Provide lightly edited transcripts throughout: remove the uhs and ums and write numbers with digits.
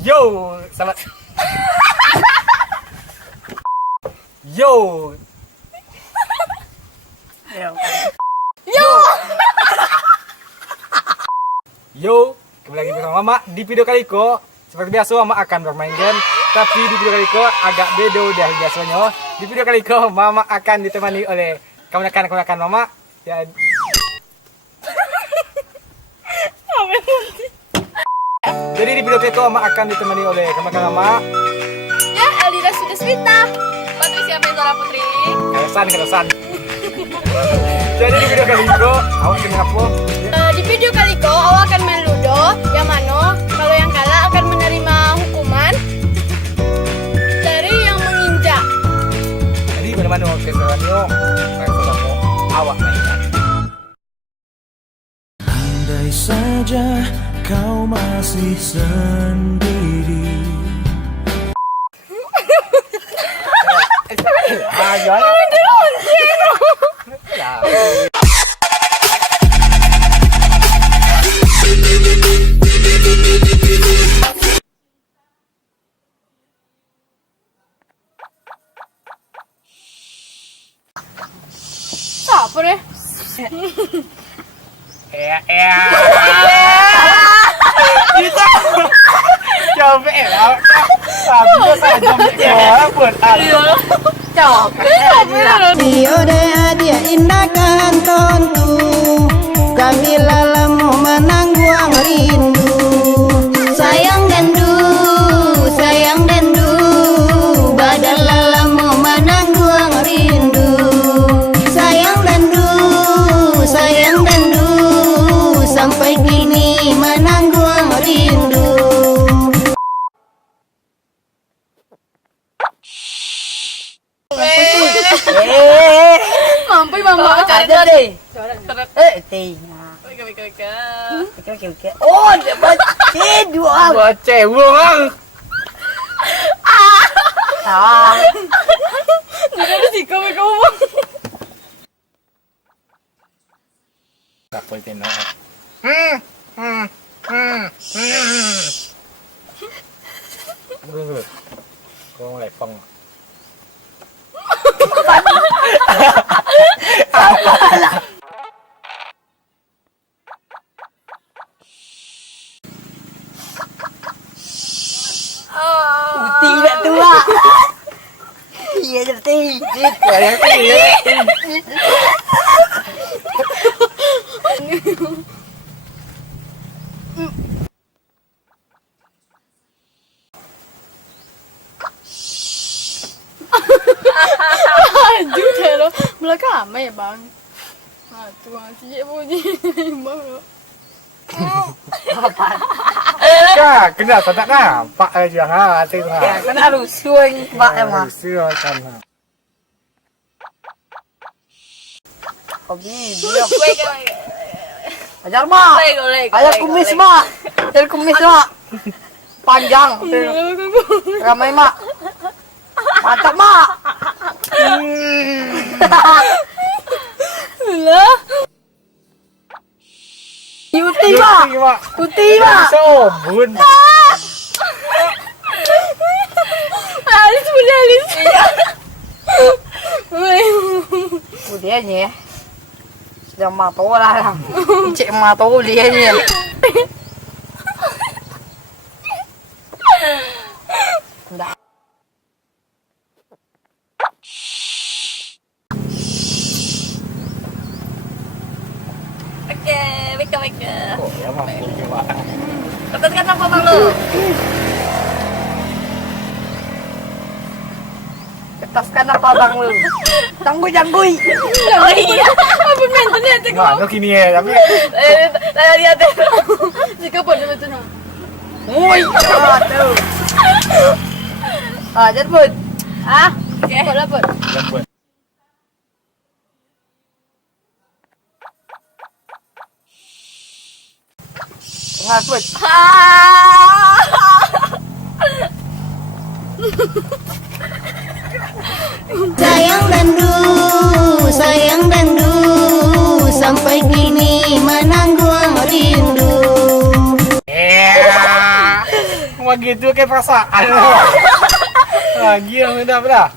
Yo, selamat. Yo. Yo, kembali lagi bersama Mama. Di video kali ini, seperti biasa Mama akan bermain game. Tapi di video kali ini agak beda dari biasanya. Di video kali ini Mama akan ditemani oleh keponakan Mama. Ya. Jadi di video kali ini Mama akan ditemani oleh keponakan Mama. Ya, Elida Sudeswita, Patricia Ventura Putri. Kelesan. Jadi di video kali ini awak akan apa? Di video kali ini awak akan main Ludo, yang mana kalau yang kalah akan menerima hukuman dari yang menginjak. Jadi mana-mana keseruannya sama awak mainkan. Andai saja kau masih sendiri. Apa deh? Kita capek lah. Habis saja buat Dio de adia indahkan tontu kami lalamu menangguang rindu sayang dendu badan lalamu menangguang rindu sayang dendu sampai kini menangguang rindu. Mampu mama cari deh. Teh. Oke. Oh, dia baca dua. baca buang. Jadi sih kamu ngomong. Tak boleh tengok. Dulu. Kau lepang. Tidak tua. Iya jadi. Yang ini. Juga lo, belakang lama ya bang. Tuh sih bunyi bang lo. Kak, kena tak nampak aja ha, tengok. Ya kan harus suai pak emang. Silakan ha. Kopi dia. Ajar mak. Ajar kumis mak. Ajar kumis mak. Panjang. Ramai mak. Mantap mak. Lah. Putih mak. Putih mak. Sobun. Alis punya alis. Putihnya ya. Sudah mata lah. Cek mata dia ni. Dah. Oke, Mika. Oh, ya mampu juga. Katakan apa bang lo? Ketaskan apa bang lu? Tanggui. Oh iya, apa mentalnya tu kau? Mana kini ya, tapi Saya lihat tu. Jika pun dia tu nak. Oi, aduh. Ah, jat pun. Ah, okay. Apa? dapat. Ngat pun. Sayang dendu sampai kini menanggu Wah gitu kayak perasaan. Lagi yang udah dah.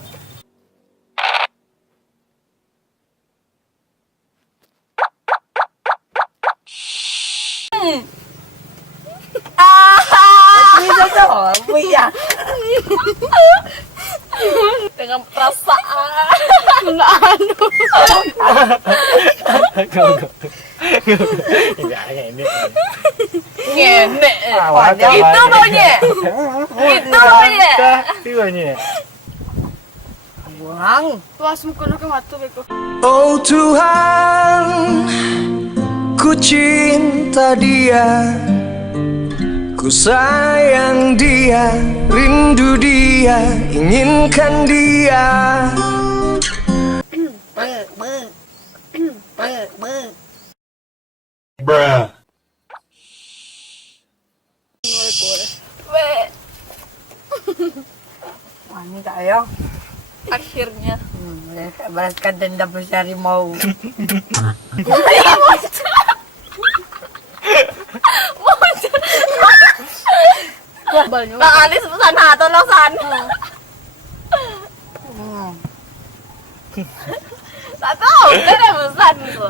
Bisa tuh, iya. Dengan perasaan. Anu. Ini. Ngenek. Awal Itu baunya. Itu baunya. Itu baunya. Buang. Wah, semua ke mata beko. Oh Tuhan, ku cinta dia, ku sayang dia, rindu dia, inginkan dia. Bruh. Weh, Wah, ini tayo. akhirnya. Balaskan dendam si harimau. Banyak. Bang Alis pesan hato lo san. Tak tahu, kan ada pesan tu.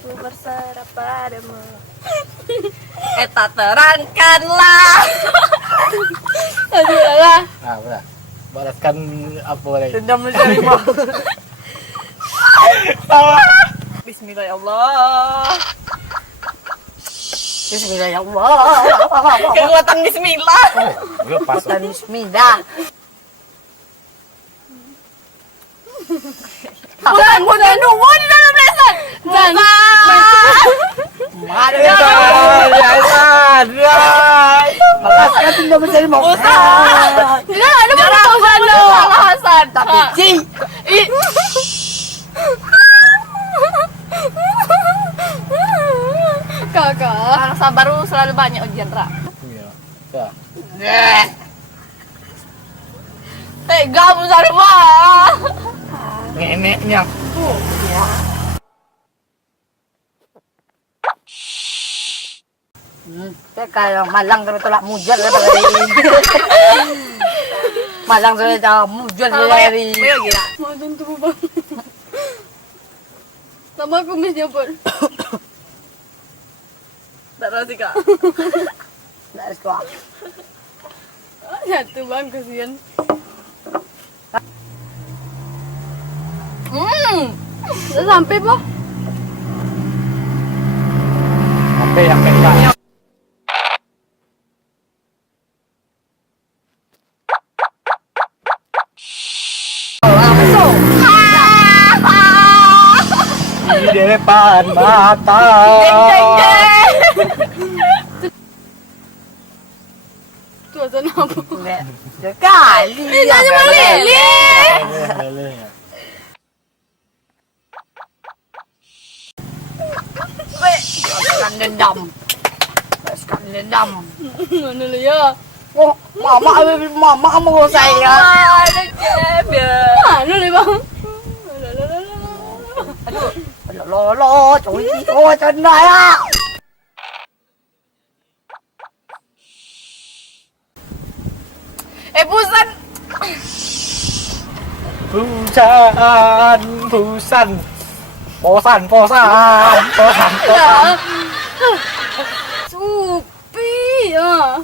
Ku berserah padamu. Tak terangkanlah. Aduh lah. Nah, udah. Balaskan apa lagi? Dendam si harimau. Bismillah ya Allah. Bismillah ya Allah. Kekuatan Bismillah. Gue pas. Dan bismillah. Bukan nunggu di dalam lesan. Bukan. Balaskan dendam si harimau. Tidak ada Hasan lo. Hasan. Tapi cing. Kakak. Orang sabar selalu banyak ujian, Ra. Dah. Tega besar mah. Neneknya. Kalau malang terus tolak mujal dari malang terus tolak mujal dari Ayo gila. Mau tentu bang. Sama kumisnya pun. Tak tahu sih kak. dari sekolah. Jatuh bang kasihan. Udah sampai po. Sampai yang kayak di depan mata. Tuh ada apa? Sekali. Jangan melili. Balaskan dendam. Balaskan dendam. Mana lah ya? Oh, mama mau saya. Ada jam ya. Mana lah bang? Lo, trời ơi, chân này á. Busan. Posan. Supi ya.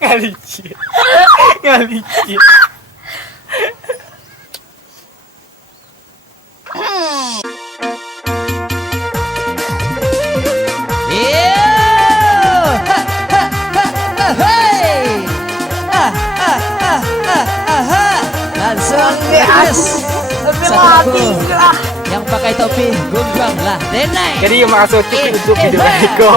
Ngalicin. Langsung Yes. Sahabatku yang pakai topi gondrong lah Denai. Jadi makasih untuk video Riko.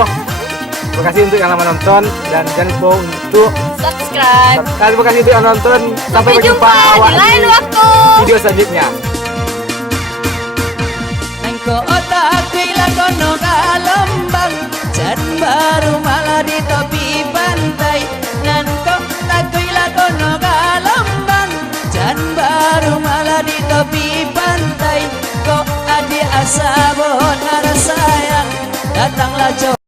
Terima kasih untuk yang lama nonton dan jangan lupa untuk Subscribe. terima kasih untuk yang nonton. Sampai berjumpa Di lain waktu. video selanjutnya. coba